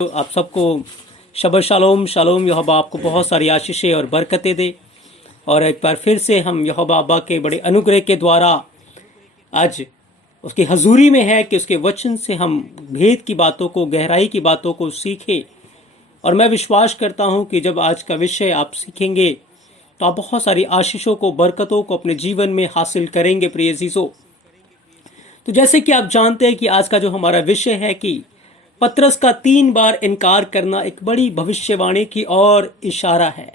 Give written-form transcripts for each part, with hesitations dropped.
तो आप सबको शबा शालोम शालोम। यहोवा आपको बहुत सारी आशीषें और बरकतें दे। और एक बार फिर से हम यहोवा अब्बा के बड़े अनुग्रह के द्वारा आज उसकी हजूरी में है कि उसके वचन से हम भेद की बातों को, गहराई की बातों को सीखें। और मैं विश्वास करता हूं कि जब आज का विषय आप सीखेंगे तो आप बहुत सारी आशीषों को, बरकतों को अपने जीवन में हासिल करेंगे प्रिय अजीजों। तो जैसे कि आप जानते हैं कि आज का जो हमारा विषय है कि पतरस का 3 बार इनकार करना एक बड़ी भविष्यवाणी की ओर इशारा है।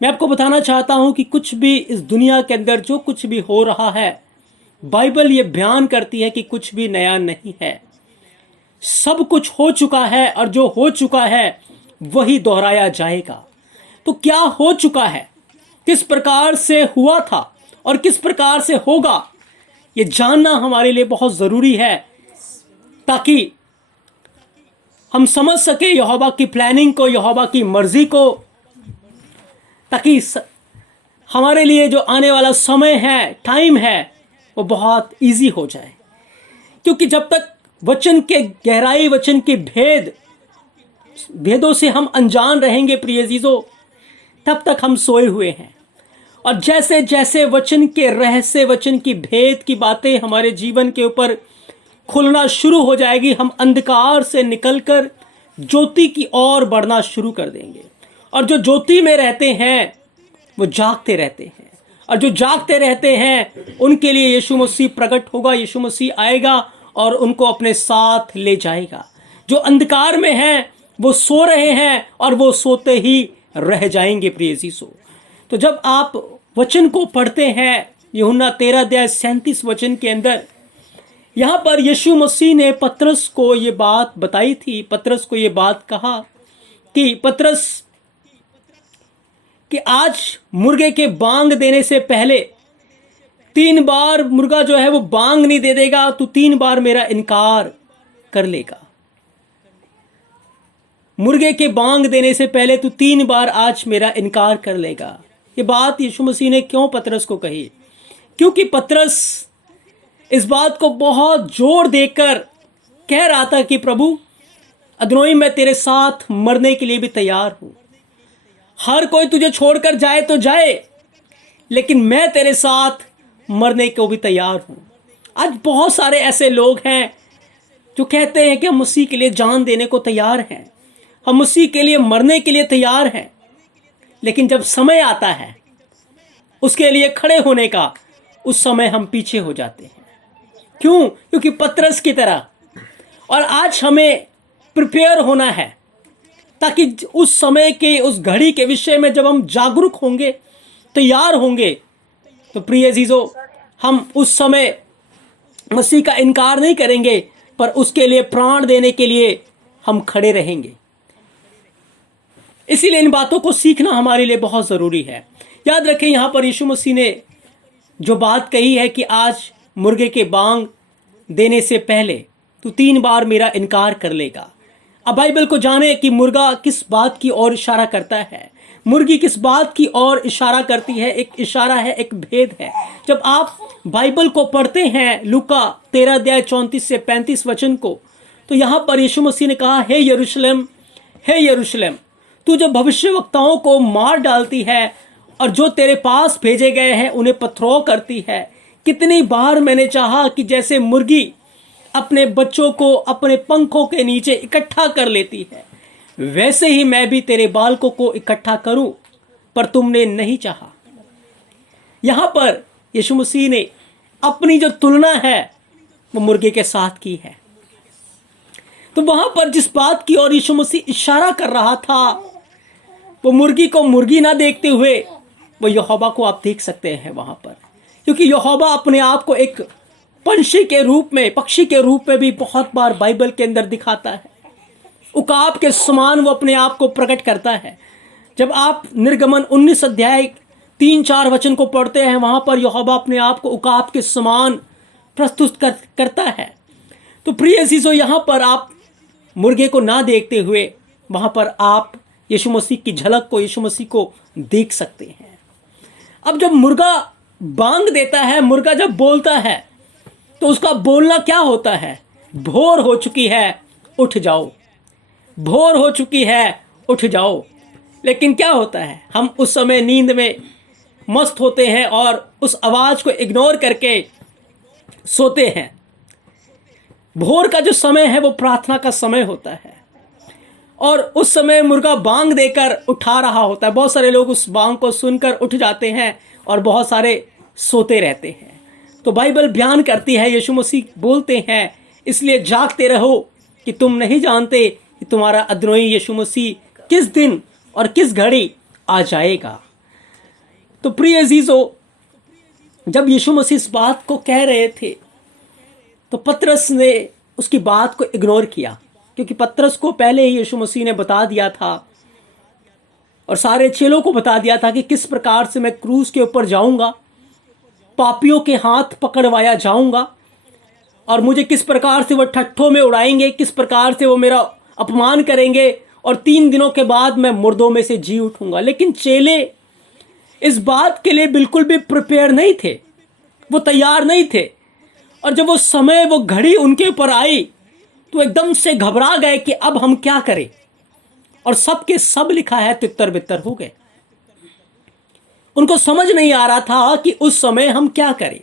मैं आपको बताना चाहता हूं कि कुछ भी इस दुनिया के अंदर जो कुछ भी हो रहा है, बाइबल ये बयान करती है कि कुछ भी नया नहीं है। सब कुछ हो चुका है और जो हो चुका है वही दोहराया जाएगा। तो क्या हो चुका है, किस प्रकार से हुआ था और किस प्रकार से होगा, ये जानना हमारे लिए बहुत ज़रूरी है ताकि हम समझ सके यहोवा की प्लानिंग को, यहोवा की मर्जी को, ताकि हमारे लिए जो आने वाला समय है, टाइम है, वो बहुत इजी हो जाए। क्योंकि जब तक वचन के गहराई, वचन के भेदों से हम अनजान रहेंगे प्रिय अजीजों, तब तक हम सोए हुए हैं। और जैसे जैसे वचन के रहस्य, वचन की भेद की बातें हमारे जीवन के ऊपर खुलना शुरू हो जाएगी, हम अंधकार से निकलकर ज्योति की ओर बढ़ना शुरू कर देंगे। और जो ज्योति में रहते हैं वो जागते रहते हैं, और जो जागते रहते हैं उनके लिए यीशु मसीह प्रकट होगा, यीशु मसीह आएगा और उनको अपने साथ ले जाएगा। जो अंधकार में हैं वो सो रहे हैं और वो सोते ही रह जाएंगे प्रिय अजीजों। तो जब आप वचन को पढ़ते हैं, यूहन्ना 13:37 वचन के अंदर यहाँ पर यीशु मसीह ने पतरस को ये बात बताई थी, पतरस को ये बात कहा कि पतरस कि आज मुर्गे के बांग देने से पहले 3 बार मुर्गा जो है वो बांग नहीं दे देगा, तो 3 बार मेरा इनकार कर लेगा। मुर्गे के बांग देने से पहले तू 3 बार आज मेरा इनकार कर लेगा। ये बात यीशु मसीह ने क्यों पतरस को कही? क्योंकि पतरस इस बात को बहुत जोर देकर कह रहा था कि प्रभु अदनोई, मैं तेरे साथ मरने के लिए भी तैयार हूं। हर कोई तुझे छोड़कर जाए तो जाए, लेकिन मैं तेरे साथ मरने को भी तैयार हूं। आज बहुत सारे ऐसे लोग हैं जो कहते हैं कि हम मसीह के लिए जान देने को तैयार हैं, हम मसीह के लिए मरने के लिए तैयार हैं, लेकिन जब समय आता है उसके लिए खड़े होने का, उस समय हम पीछे हो जाते हैं। क्यों? क्योंकि पतरस की तरह। और आज हमें प्रिपेयर होना है ताकि उस समय के, उस घड़ी के विषय में जब हम जागरूक होंगे, तैयार होंगे, तो प्रिय अजीजों, हम उस समय मसीह का इनकार नहीं करेंगे, पर उसके लिए प्राण देने के लिए हम खड़े रहेंगे। इसीलिए इन बातों को सीखना हमारे लिए बहुत ज़रूरी है। याद रखें, यहाँ पर यीशु मसीह ने जो बात कही है कि आज मुर्गे के बांग देने से पहले तू 3 बार मेरा इनकार कर लेगा। अब बाइबल को जाने कि मुर्गा किस बात की ओर इशारा करता है, मुर्गी किस बात की ओर इशारा करती है। एक इशारा है, एक भेद है। जब आप बाइबल को पढ़ते हैं, लूका 13:34 से 35 वचन को, तो यहाँ पर यीशु मसीह ने कहा, हे यरूशलेम, हे यरूशलेम, तू जो भविष्यवक्ताओं को मार डालती है और जो तेरे पास भेजे गए हैं उन्हें पथरौ करती है। कितनी बार मैंने चाहा कि जैसे मुर्गी अपने बच्चों को अपने पंखों के नीचे इकट्ठा कर लेती है, वैसे ही मैं भी तेरे बालकों को इकट्ठा करूं, पर तुमने नहीं चाहा। यहां पर यीशु मसीह ने अपनी जो तुलना है वो मुर्गे के साथ की है। तो वहां पर जिस बात की ओर यीशु मसीह इशारा कर रहा था, वो मुर्गी को मुर्गी ना देखते हुए वो यहोवा को आप देख सकते हैं वहां पर। क्योंकि यहोवा अपने आप को एक पंछी के रूप में, पक्षी के रूप में भी बहुत बार बाइबल के अंदर दिखाता है। उकाब के समान वो अपने आप को प्रकट करता है। जब आप निर्गमन 19 अध्याय 3-4 वचन को पढ़ते हैं, वहां पर यहोवा अपने आप को उकाब के समान प्रस्तुत करता है। तो प्रिय अजीजों, यहाँ पर आप मुर्गे को ना देखते हुए वहां पर आप यीशु मसीह की झलक को, यीशु मसीह को देख सकते हैं। अब जब मुर्गा बांग देता है, मुर्गा जब बोलता है, तो उसका बोलना क्या होता है? भोर हो चुकी है, उठ जाओ। भोर हो चुकी है, उठ जाओ। लेकिन क्या होता है, हम उस समय नींद में मस्त होते हैं और उस आवाज को इग्नोर करके सोते हैं। भोर का जो समय है वो प्रार्थना का समय होता है और उस समय मुर्गा बांग देकर उठा रहा होता है। बहुत सारे लोग उस बांग को सुनकर उठ जाते हैं और बहुत सारे सोते रहते हैं। तो बाइबल बयान करती है, यीशु मसीह बोलते हैं, इसलिए जागते रहो कि तुम नहीं जानते कि तुम्हारा अदनोई यीशु मसीह किस दिन और किस घड़ी आ जाएगा। तो प्रिय अजीजो, जब यीशु मसीह इस बात को कह रहे थे तो पतरस ने उसकी बात को इग्नोर किया, क्योंकि पतरस को पहले ही यीशु मसीह ने बता दिया था और सारे चेलों को बता दिया था कि किस प्रकार से मैं क्रूस के ऊपर जाऊंगा, पापियों के हाथ पकड़वाया जाऊंगा और मुझे किस प्रकार से वो ठट्ठों में उड़ाएंगे, किस प्रकार से वो मेरा अपमान करेंगे और 3 दिनों के बाद मैं मुर्दों में से जी उठूंगा। लेकिन चेले इस बात के लिए बिल्कुल भी प्रिपेयर नहीं थे, वो तैयार नहीं थे। और जब वो समय, वो घड़ी उनके ऊपर आई तो एकदम से घबरा गए कि अब हम क्या करें, और सब के सब लिखा है तितर बितर हो गए। उनको समझ नहीं आ रहा था कि उस समय हम क्या करें।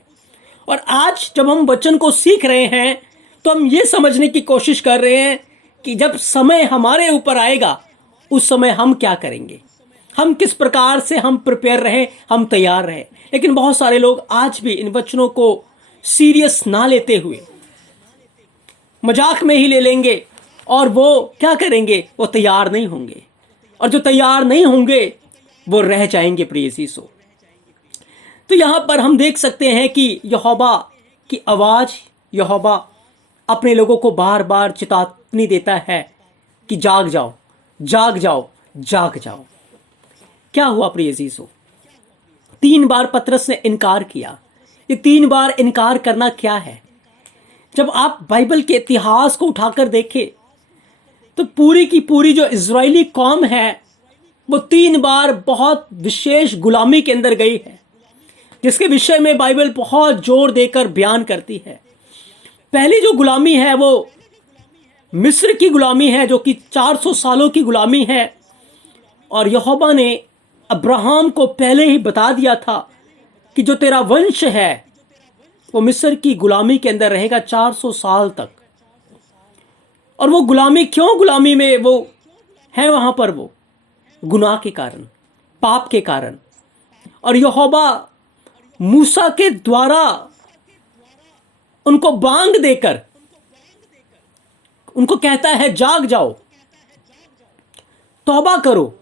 और आज जब हम वचन को सीख रहे हैं तो हम ये समझने की कोशिश कर रहे हैं कि जब समय हमारे ऊपर आएगा उस समय हम क्या करेंगे, हम किस प्रकार से हम प्रिपेयर रहें, हम तैयार रहें। लेकिन बहुत सारे लोग आज भी इन वचनों को सीरियस ना लेते हुए मजाक में ही ले लेंगे और वो क्या करेंगे, वो तैयार नहीं होंगे, और जो तैयार नहीं होंगे वो रह जाएंगे। प्रिय यीशु, तो यहां पर हम देख सकते हैं कि यहोवा की आवाज, यहोवा अपने लोगों को बार बार चेतावनी देता है कि जाग जाओ, जाग जाओ, जाग जाओ। क्या हुआ प्रिय यीशु, 3 बार पतरस ने इनकार किया। ये 3 बार इनकार करना क्या है? जब आप बाइबल के इतिहास को उठाकर देखें तो पूरी की पूरी जो इजरायली कौम है वो 3 बार बहुत विशेष गुलामी के अंदर गई है, जिसके विषय में बाइबल बहुत जोर देकर बयान करती है। पहली जो गुलामी है वो मिस्र की गुलामी है, जो कि 400 सालों की गुलामी है। और यहोवा ने अब्राहम को पहले ही बता दिया था कि जो तेरा वंश है वो मिस्र की गुलामी के अंदर रहेगा 400 साल तक। और वो गुलामी क्यों, गुलामी में वो है वहां पर, वो गुनाह के कारण, पाप के कारण। और यहोवा मूसा के द्वारा उनको बांग देकर उनको कहता है, जाग जाओ, तौबा करो,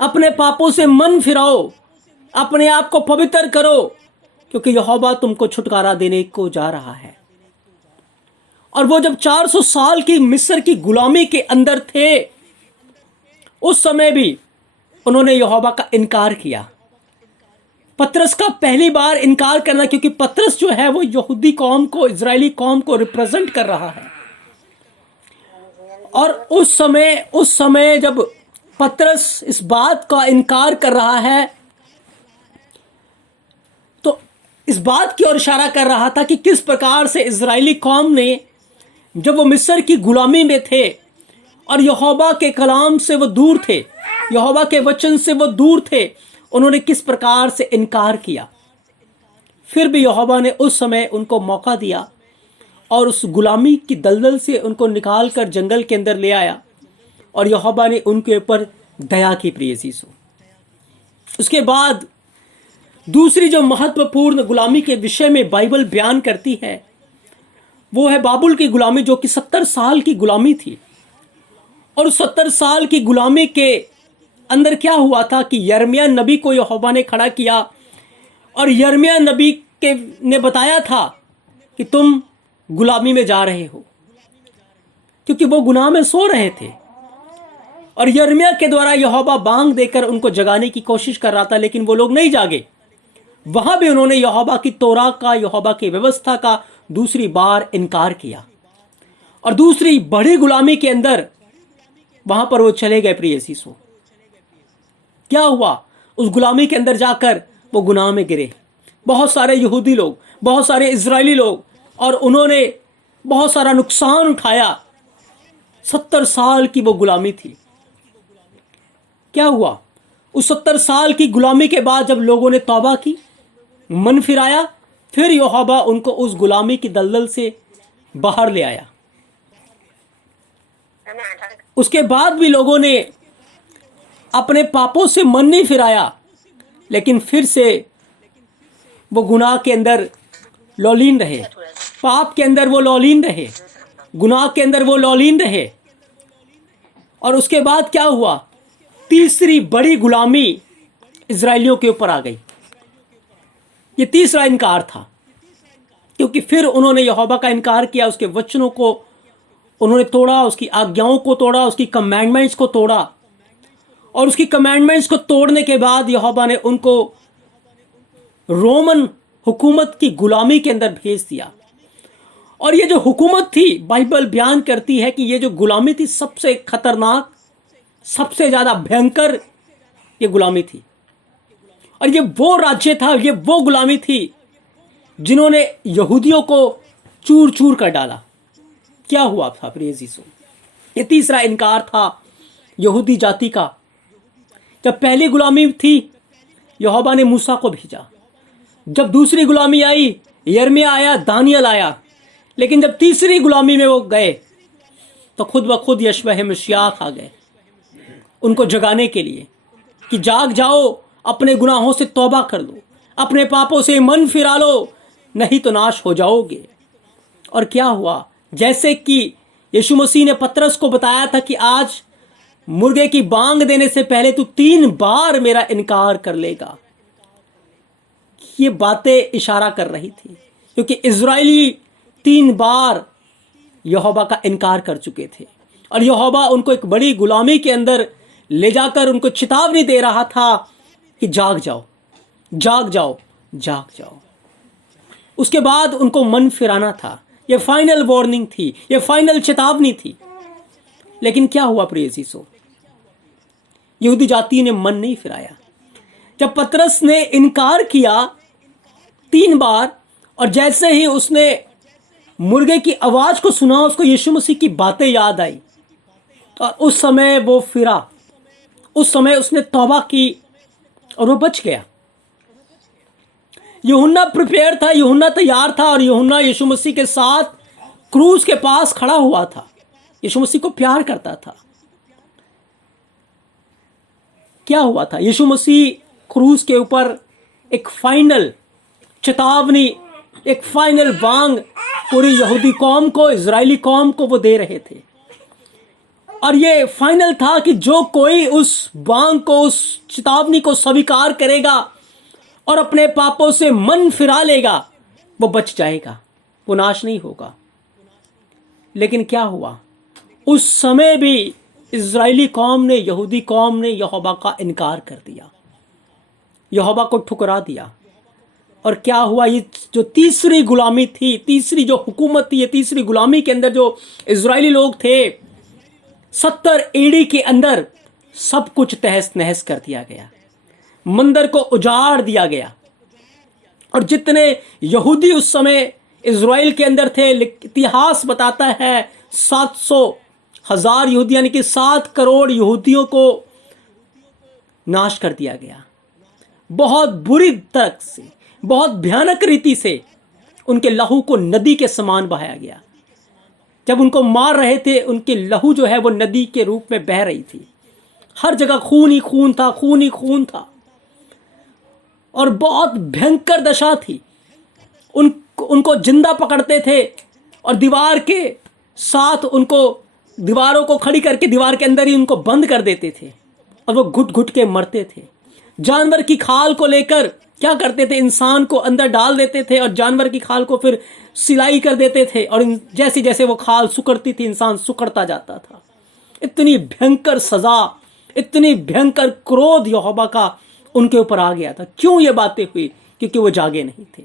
अपने पापों से मन फिराओ, अपने आप को पवित्र करो, क्योंकि यहोवा तुमको छुटकारा देने को जा रहा है। और वो जब 400 साल की मिस्र की गुलामी के अंदर थे उस समय भी उन्होंने यहोवा का इनकार किया। पतरस का पहली बार इनकार करना, क्योंकि पतरस जो है वो यहूदी कौम को, इजरायली कौम को रिप्रेजेंट कर रहा है। और उस समय जब पतरस इस बात का इनकार कर रहा है तो इस बात की ओर इशारा कर रहा था कि किस प्रकार से इजरायली कौम ने, जब वो मिस्र की गुलामी में थे और यहोवा के कलाम से वो दूर थे, यहोवा के वचन से वो दूर थे, उन्होंने किस प्रकार से इनकार किया। फिर भी यहोवा ने उस समय उनको मौका दिया और उस गुलामी की दलदल से उनको निकाल कर जंगल के अंदर ले आया और यहोवा ने उनके ऊपर दया की। प्रिय यीशु, उसके बाद दूसरी जो महत्वपूर्ण गुलामी के विषय में बाइबल बयान करती है वो है बाबुल की गुलामी, जो कि 70 साल की गुलामी थी। और 70 साल की गुलामी के अंदर क्या हुआ था कि यिर्मयाह नबी को यहोवा ने खड़ा किया और यिर्मयाह नबी ने बताया था कि तुम गुलामी में जा रहे हो, क्योंकि वो गुनाह में सो रहे थे। और यिर्मयाह के द्वारा यहोवा बांग देकर उनको जगाने की कोशिश कर रहा था, लेकिन वो लोग नहीं जागे। वहां भी उन्होंने यहोवा की तोरा का, यहोवा की व्यवस्था का दूसरी बार इनकार किया और दूसरी बड़ी गुलामी के अंदर वहां पर वो चले गए। प्रिय यीशु, क्या हुआ? उस गुलामी के अंदर जाकर वो गुनाह में गिरे। बहुत सारे यहूदी लोग, बहुत सारे इजरायली लोग, और उन्होंने बहुत सारा नुकसान उठाया। 70 साल की वो गुलामी थी। क्या हुआ? उस 70 साल की गुलामी के बाद जब लोगों ने तौबा की, मन फिराया, फिर यहोवा उनको उस गुलामी की दलदल से बाहर ले आया। उसके बाद भी लोगों ने अपने पापों से मन नहीं फिराया, लेकिन फिर से वो गुनाह के अंदर लौलीन रहे, पाप के अंदर वो लौलीन रहे, गुनाह के अंदर वो लौलीन रहे। और उसके बाद क्या हुआ? तीसरी बड़ी गुलामी इजरायलियों के ऊपर आ गई। ये तीसरा इनकार था, क्योंकि फिर उन्होंने यहोवा का इनकार किया, उसके वचनों को उन्होंने तोड़ा, उसकी आज्ञाओं को तोड़ा, उसकी कमांडमेंट्स को तोड़ा। और उसकी कमांडमेंट्स को तोड़ने के बाद यहोवा ने उनको रोमन हुकूमत की गुलामी के अंदर भेज दिया। और ये जो हुकूमत थी, बाइबल बयान करती है कि ये जो गुलामी थी सबसे खतरनाक, सबसे ज्यादा भयंकर ये गुलामी थी। और ये वो राज्य था, ये वो गुलामी थी जिन्होंने यहूदियों को चूर चूर कर डाला। क्या हुआ था प्रिय यीशु? ये तीसरा इनकार था यहूदी जाति का। जब पहली गुलामी थी, यहोवा ने मूसा को भेजा। जब दूसरी गुलामी आई, यिर्मयाह आया, दानियल आया। लेकिन जब तीसरी गुलामी में वो गए, तो खुद ब खुद यशवह मसीह आ गए उनको जगाने के लिए कि जाग जाओ, अपने गुनाहों से तौबा कर लो, अपने पापों से मन फिरा लो, नहीं तो नाश हो जाओगे। और क्या हुआ? जैसे कि यीशु मसीह ने पतरस को बताया था कि आज मुर्गे की बांग देने से पहले तू 3 बार मेरा इनकार कर लेगा। ये बातें इशारा कर रही थी, क्योंकि इजरायली 3 बार यहोवा का इनकार कर चुके थे। और यहोवा उनको एक बड़ी गुलामी के अंदर ले जाकर उनको चेतावनी दे रहा था कि जाग जाओ, जाग जाओ, जाग जाओ। उसके बाद उनको मन फिराना था। ये फाइनल वार्निंग थी, ये फाइनल चेतावनी थी। लेकिन क्या हुआ प्रिय यीशु? यहूदी जाति ने मन नहीं फिराया। जब पतरस ने इनकार किया 3 बार, और जैसे ही उसने मुर्गे की आवाज को सुना, उसको यीशु मसीह की बातें याद आई। और उस समय वो फिरा, उस समय उसने तौबा की और वो बच गया। यूहन्ना प्रिपेयर था, यूहन्ना तैयार था, और यूहन्ना यीशु मसीह के साथ क्रूज के पास खड़ा हुआ था। यीशु मसीह को प्यार करता था। क्या हुआ था? यीशु मसीह क्रूज के ऊपर एक फाइनल चेतावनी, एक फाइनल बांग पूरी यहूदी कौम को, इजरायली कौम को वो दे रहे थे। और ये फाइनल था कि जो कोई उस बांग को, उस चेतावनी को स्वीकार करेगा और अपने पापों से मन फिरा लेगा, वो बच जाएगा, वो नाश नहीं होगा। लेकिन क्या हुआ? उस समय भी इजरायली कौम ने, यहूदी कौम ने यहोवा का इनकार कर दिया, यहोवा को ठुकरा दिया। और क्या हुआ? ये जो तीसरी गुलामी थी, तीसरी जो हुकूमत थी, ये तीसरी गुलामी के अंदर जो इजरायली लोग थे, 70 एडी के अंदर सब कुछ तहस नहस कर दिया गया, मंदिर को उजाड़ दिया गया। और जितने यहूदी उस समय इजराइल के अंदर थे, इतिहास बताता है 700,000 यहूदी, यानी कि 7 करोड़ यहूदियों को नाश कर दिया गया। बहुत बुरी तरह से, बहुत भयानक रीति से उनके लहू को नदी के समान बहाया गया। जब उनको मार रहे थे, उनके लहू जो है वो नदी के रूप में बह रही थी। हर जगह खून ही खून था, खून ही खून था, और बहुत भयंकर दशा थी। उनको जिंदा पकड़ते थे और दीवार के साथ उनको, दीवारों को खड़ी करके दीवार के अंदर ही उनको बंद कर देते थे, और वो घुट घुट के मरते थे। जानवर की खाल को लेकर क्या करते थे? इंसान को अंदर डाल देते थे और जानवर की खाल को फिर सिलाई कर देते थे, और जैसे जैसे वो खाल सुकड़ती थी, इंसान सुकड़ता जाता था। इतनी भयंकर सजा, इतनी भयंकर क्रोध यहोवा का उनके ऊपर आ गया था। क्यों ये बातें हुई? क्योंकि वो जागे नहीं थे।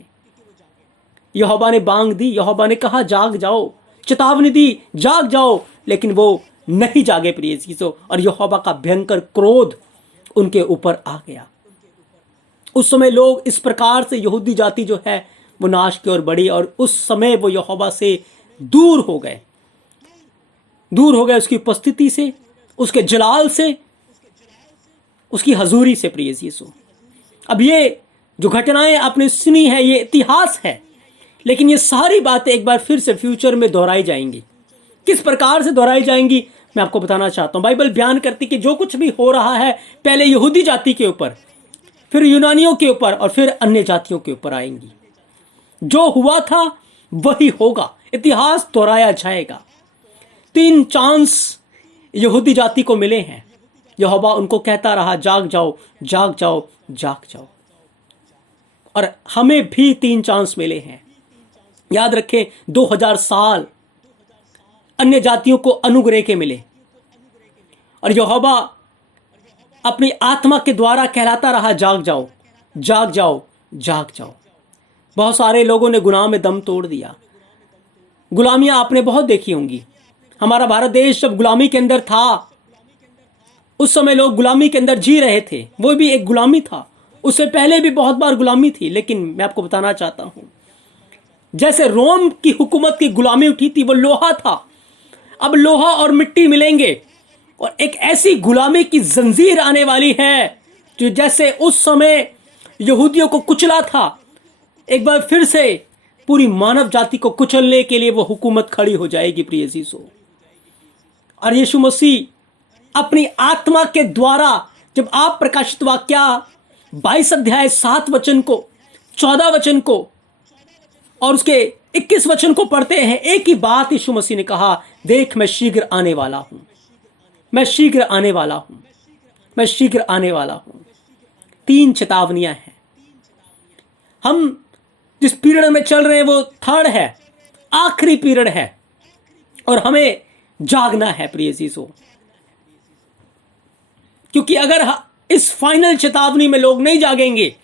यहोवा ने बांग दी, यहोवा ने कहा जाग जाओ, चेतावनी दी जाग जाओ, लेकिन वो नहीं जागे प्रिय चीजों, और यहोवा का भयंकर क्रोध उनके ऊपर आ गया। उस समय लोग इस प्रकार से, यहूदी जाति जो है वो नाश की ओर बढ़ी, और उस समय वो यहोवा से दूर हो गए। दूर हो गए उसकी उपस्थिति से, उसके जलाल से, उसकी हजूरी से प्रिय यीशु। अब ये जो घटनाएं आपने सुनी है ये इतिहास है, लेकिन ये सारी बातें एक बार फिर से फ्यूचर में दोहराई जाएंगी। किस प्रकार से दोहराई जाएंगी मैं आपको बताना चाहता हूं। बाइबल बयान करती कि जो कुछ भी हो रहा है पहले यहूदी जाति के ऊपर, फिर यूनानियों के ऊपर और फिर अन्य जातियों के ऊपर आएंगी। जो हुआ था वही होगा, इतिहास दोहराया जाएगा। 3 चांस यहूदी जाति को मिले हैं। यहोवा उनको कहता रहा जाग जाओ, जाग जाओ, जाग जाओ। और हमें भी 3 चांस मिले हैं। याद रखें 2000 साल अन्य जातियों को अनुग्रह के मिले और यहोवा अपनी आत्मा के द्वारा कहलाता रहा जाग जाओ, जाग जाओ, जाग जाओ। बहुत सारे लोगों ने गुनाह में दम तोड़ दिया। गुलामियां आपने बहुत देखी होंगी। हमारा भारत देश जब गुलामी के अंदर था, उस समय लोग गुलामी के अंदर जी रहे थे। वो भी एक गुलामी था, उससे पहले भी बहुत बार गुलामी थी। लेकिन मैं आपको बताना चाहता हूं, जैसे रोम की हुकूमत की गुलामी उठी थी वो लोहा था, अब लोहा और मिट्टी मिलेंगे और एक ऐसी गुलामी की जंजीर आने वाली है जो जैसे उस समय यहूदियों को कुचला था, एक बार फिर से पूरी मानव जाति को कुचलने के लिए वो हुकूमत खड़ी हो जाएगी प्रिय यीशु। और यीशु मसीह अपनी आत्मा के द्वारा, जब आप प्रकाशित वाक्य 22 अध्याय 7 वचन को, 14 वचन को और उसके 21 वचन को पढ़ते हैं, एक ही बात यीशु मसीह ने कहा, देख मैं शीघ्र आने वाला हूं, मैं शीघ्र आने वाला हूं, मैं शीघ्र आने वाला हूं। 3 चेतावनियां हैं। हम जिस पीरियड में चल रहे हैं वो 3rd है, आखिरी पीरियड है और हमें जागना है प्रिय यीशु। क्योंकि अगर इस फाइनल चेतावनी में लोग नहीं जागेंगे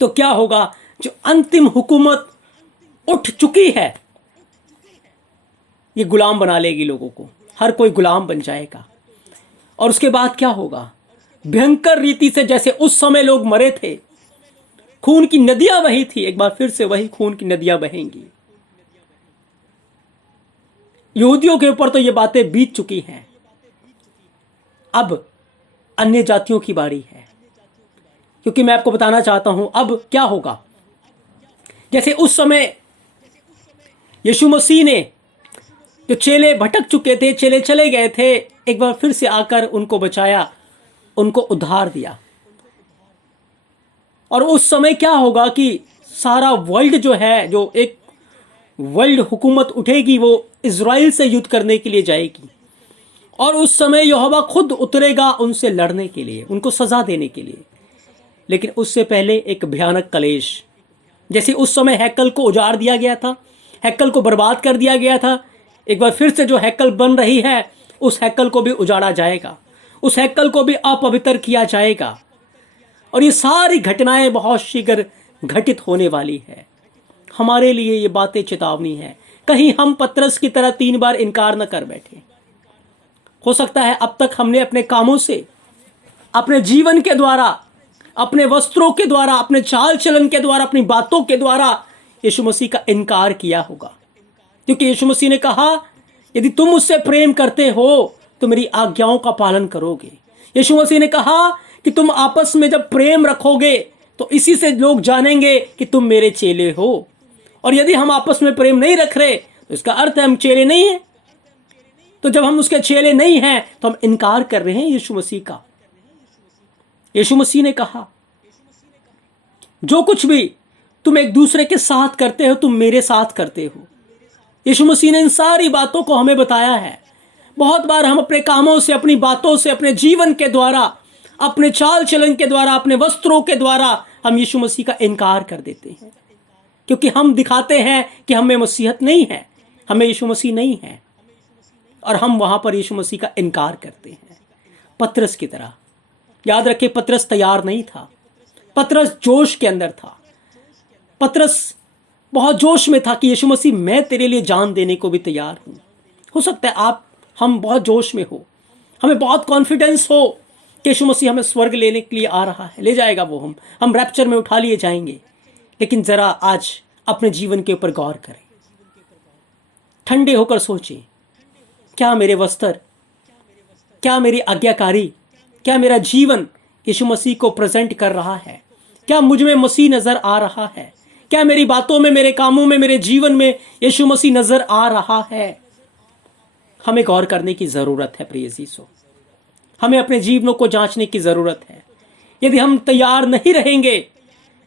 तो क्या होगा, जो अंतिम हुकूमत उठ चुकी है ये गुलाम बना लेगी लोगों को, हर कोई गुलाम बन जाएगा। और उसके बाद क्या होगा, भयंकर रीति से जैसे उस समय लोग मरे थे, खून की नदियां बही थी, एक बार फिर से वही खून की नदियां बहेंगी। यहूदियों के ऊपर तो ये बातें बीत चुकी हैं, अब अन्य जातियों की बारी है। क्योंकि मैं आपको बताना चाहता हूं अब क्या होगा। जैसे उस समय यीशु मसीह ने, जो चेले भटक चुके थे, चेले चले गए थे, एक बार फिर से आकर उनको बचाया, उनको उद्धार दिया। और उस समय क्या होगा कि सारा वर्ल्ड जो है, जो एक वर्ल्ड हुकूमत उठेगी, वो इज़राइल से युद्ध करने के लिए जाएगी। और उस समय यहोवा खुद उतरेगा उनसे लड़ने के लिए, उनको सजा देने के लिए। लेकिन उससे पहले एक भयानक कलेश, जैसे उस समय हैकल को उजाड़ दिया गया था, हैकल को बर्बाद कर दिया गया था, एक बार फिर से जो हैकल बन रही है उस हैकल को भी उजाड़ा जाएगा, उस हैकल को भी अपवित्र किया जाएगा। और ये सारी घटनाएं बहुत शीघ्र घटित होने वाली है। हमारे लिए ये बातें चेतावनी है, कहीं हम पतरस की तरह 3 बार इनकार न कर बैठे। हो सकता है अब तक हमने अपने कामों से, अपने जीवन के द्वारा, अपने वस्त्रों के द्वारा, अपने चाल चलन के द्वारा, अपनी बातों के द्वारा यीशु मसीह का इनकार किया होगा। क्योंकि यीशु मसीह ने कहा, यदि तुम मुझसे प्रेम करते हो तो मेरी आज्ञाओं का पालन करोगे। यीशु मसीह ने कहा कि तुम आपस में जब प्रेम रखोगे तो इसी से लोग जानेंगे कि तुम मेरे चेले हो। और यदि हम आपस में प्रेम नहीं रख रहे तो इसका अर्थ है हम चेले नहीं हैं। तो जब हम उसके चेले नहीं हैं तो हम इनकार कर रहे हैं यीशु मसीह का। यीशु मसीह ने कहा, जो कुछ भी तुम एक दूसरे के साथ करते हो तुम मेरे साथ करते हो। यीशु मसीह ने इन सारी बातों को हमें बताया है। बहुत बार हम अपने कामों से, अपनी बातों से, अपने जीवन के द्वारा, अपने चाल चलन के द्वारा, अपने वस्त्रों के द्वारा हम यीशु मसीह का इनकार कर देते हैं, क्योंकि हम दिखाते हैं कि हमें मसीहत नहीं है, हमें यीशु मसीह नहीं है, और हम वहां पर यीशु मसीह का इनकार करते हैं। पतरस की तरह, याद रखें पतरस तैयार नहीं था, पतरस जोश के अंदर था। पतरस बहुत जोश में था कि यीशु मसीह मैं तेरे लिए जान देने को भी तैयार हूं। हो सकता है हम बहुत जोश में हो, हमें बहुत कॉन्फिडेंस हो कि यीशु मसीह हमें स्वर्ग लेने के लिए आ रहा है, ले जाएगा वो, हम रैप्चर में उठा लिए जाएंगे। लेकिन जरा आज अपने जीवन के ऊपर गौर करें, ठंडे होकर सोचें, क्या मेरे वस्त्र, क्या मेरी आज्ञाकारी, क्या मेरा जीवन यीशु मसीह को प्रेजेंट कर रहा है? क्या मुझ में मसीह नजर आ रहा है? क्या मेरी बातों में, मेरे कामों में, मेरे जीवन में यीशु मसीह नजर आ रहा है? हमें गौर करने की जरूरत है प्रिय अजीजों। हमें अपने जीवनों को जांचने की जरूरत है। यदि हम तैयार नहीं रहेंगे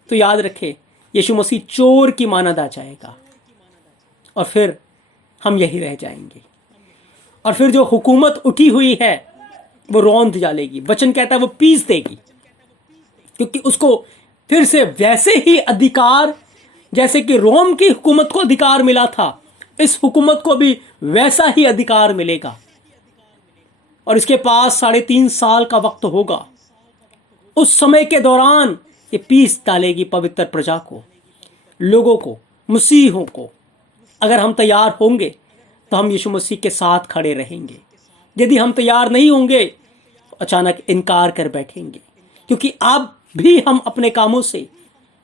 तो याद रखें, यीशु मसीह चोर की मानद आ जाएगा और फिर हम यही रह जाएंगे। और फिर जो हुकूमत उठी हुई है वो रौंद डालेगी। वचन कहता है वो पीस देगी, क्योंकि उसको फिर से वैसे ही अधिकार, जैसे कि रोम की हुकूमत को अधिकार मिला था, इस हुकूमत को भी वैसा ही अधिकार मिलेगा। और इसके पास 3.5 साल का वक्त होगा। उस समय के दौरान ये पीस डालेगी पवित्र प्रजा को, लोगों को, मसीहों को। अगर हम तैयार होंगे तो हम यीशु मसीह के साथ खड़े रहेंगे। यदि हम तैयार नहीं होंगे तो अचानक इनकार कर बैठेंगे, क्योंकि अब भी हम अपने कामों से,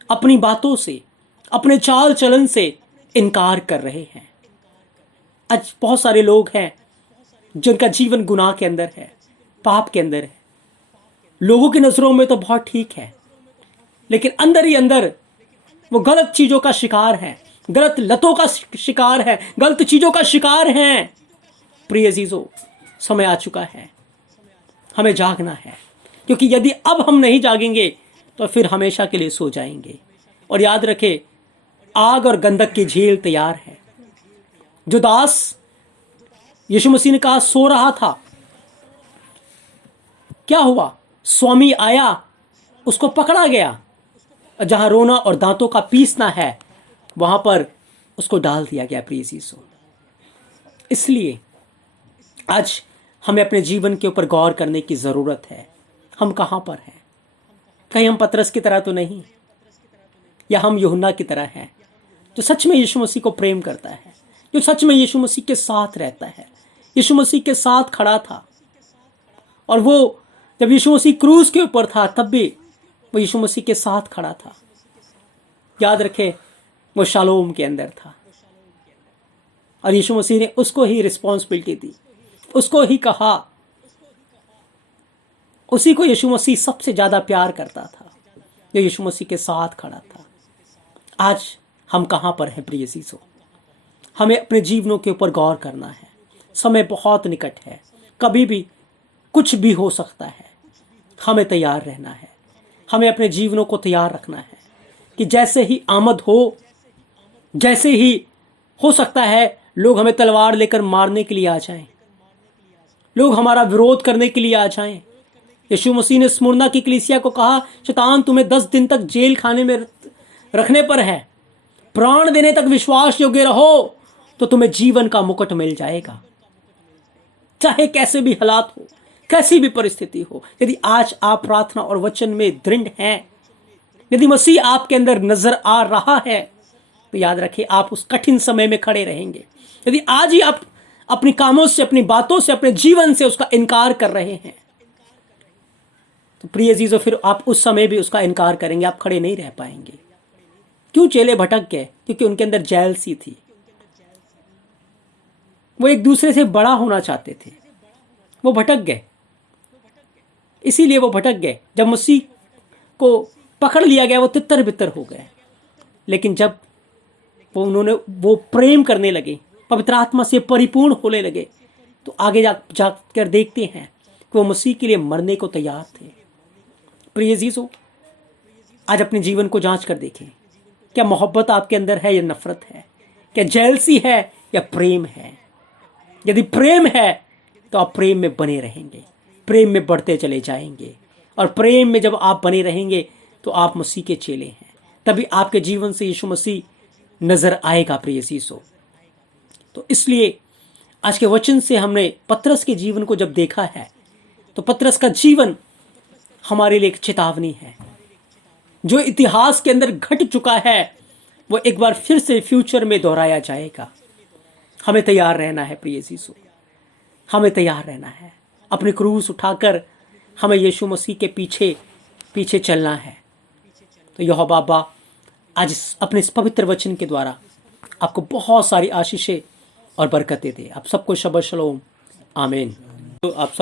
अपनी बातों से, अपने चाल चलन से इनकार कर रहे हैं। आज बहुत सारे लोग हैं जिनका जीवन गुनाह के अंदर है, पाप के अंदर है। लोगों की नजरों में तो बहुत ठीक है, लेकिन अंदर ही अंदर वो गलत चीजों का शिकार है, गलत लतों का शिकार है, गलत चीजों का शिकार है। प्रिय अजीजों, समय आ चुका है, हमें जागना है, क्योंकि यदि अब हम नहीं जागेंगे तो फिर हमेशा के लिए सो जाएंगे। और याद रखें, आग और गंधक की झील तैयार है। जो दास यीशु मसीह ने कहा सो रहा था, क्या हुआ? स्वामी आया, उसको पकड़ा गया, जहां रोना और दांतों का पीसना है वहां पर उसको डाल दिया गया। प्रिय अजीजों, इसलिए आज हमें अपने जीवन के ऊपर गौर करने की जरूरत है। हम कहां पर हैं? कहीं हम पतरस की तरह तो नहीं, या हम यूहन्ना की तरह हैं जो सच में यीशु मसीह को प्रेम करता है, जो सच में यीशु मसीह के साथ रहता है, यीशु मसीह के साथ खड़ा था। और वो जब यीशु मसीह क्रूस के ऊपर था तब भी वो यीशु मसीह के साथ खड़ा था। याद रखें, वो शालोम के अंदर था और यीशु मसीह ने उसको ही रिस्पॉन्सिबिलिटी दी, उसको ही कहा। उसी को यीशु मसीह सबसे ज्यादा प्यार करता था, जो यीशु मसीह के साथ खड़ा था। आज हम कहां पर हैं प्रिय अजीजों? हमें अपने जीवनों के ऊपर गौर करना है। समय बहुत निकट है, कभी भी कुछ भी हो सकता है। हमें तैयार रहना है, हमें अपने जीवनों को तैयार रखना है कि जैसे ही आमद हो, जैसे ही हो सकता है लोग हमें तलवार लेकर मारने के लिए आ जाएं, लोग हमारा विरोध करने के लिए आ जाएं। यीशु मसीह ने स्मुरना की कलीसिया को कहा, शैतान तुम्हें 10 दिन तक जेल खाने में रखने पर है, प्राण देने तक विश्वास योग्य रहो तो तुम्हें जीवन का मुकुट मिल जाएगा। चाहे कैसे भी हालात हो, कैसी भी परिस्थिति हो, यदि आज आप प्रार्थना और वचन में दृढ़ हैं, यदि मसीह आपके अंदर नजर आ रहा है, तो याद रखिए आप उस कठिन समय में खड़े रहेंगे। यदि आज ही आप अपनी कामों से, अपनी बातों से, अपने जीवन से उसका इनकार कर रहे हैं, तो प्रिय अजीजों फिर आप उस समय भी उसका इनकार करेंगे, आप खड़े नहीं रह पाएंगे। क्यों चेले भटक गए? क्योंकि उनके अंदर जेलसी थी। वो एक दूसरे से बड़ा होना चाहते थे, वो भटक गए। इसीलिए वो भटक गए। जब मसीह को पकड़ लिया गया वो तितर बितर हो गए। लेकिन जब वो प्रेम करने लगे, पवित्र आत्मा से परिपूर्ण होने लगे, तो आगे जाकर देखते हैं कि वो मसीह के लिए मरने को तैयार थे। प्रिय अजीजों, आज अपने जीवन को जांच कर देखें, क्या मोहब्बत आपके अंदर है या नफरत है? क्या जेलसी है या प्रेम है? यदि प्रेम है तो आप प्रेम में बने रहेंगे, प्रेम में बढ़ते चले जाएंगे। और प्रेम में जब आप बने रहेंगे तो आप मसीह के चेले हैं, तभी आपके जीवन से यीशु मसीह नजर आएगा। प्रिय अजीजों, तो इसलिए आज के वचन से हमने पतरस के जीवन को जब देखा है, तो पतरस का जीवन हमारे लिए एक चेतावनी है। जो इतिहास के अंदर घट चुका है वो एक बार फिर से फ्यूचर में दोहराया जाएगा। हमें तैयार रहना है प्रिय अजीजों, हमें तैयार रहना है। अपने क्रूस उठाकर हमें यीशु मसीह के पीछे पीछे चलना है। तो यहोवा बाबा आज अपने इस पवित्र वचन के द्वारा आपको बहुत सारी आशीषें और बरकतें दे। आप सबको शबा शलोम। आमीन। तो आप सब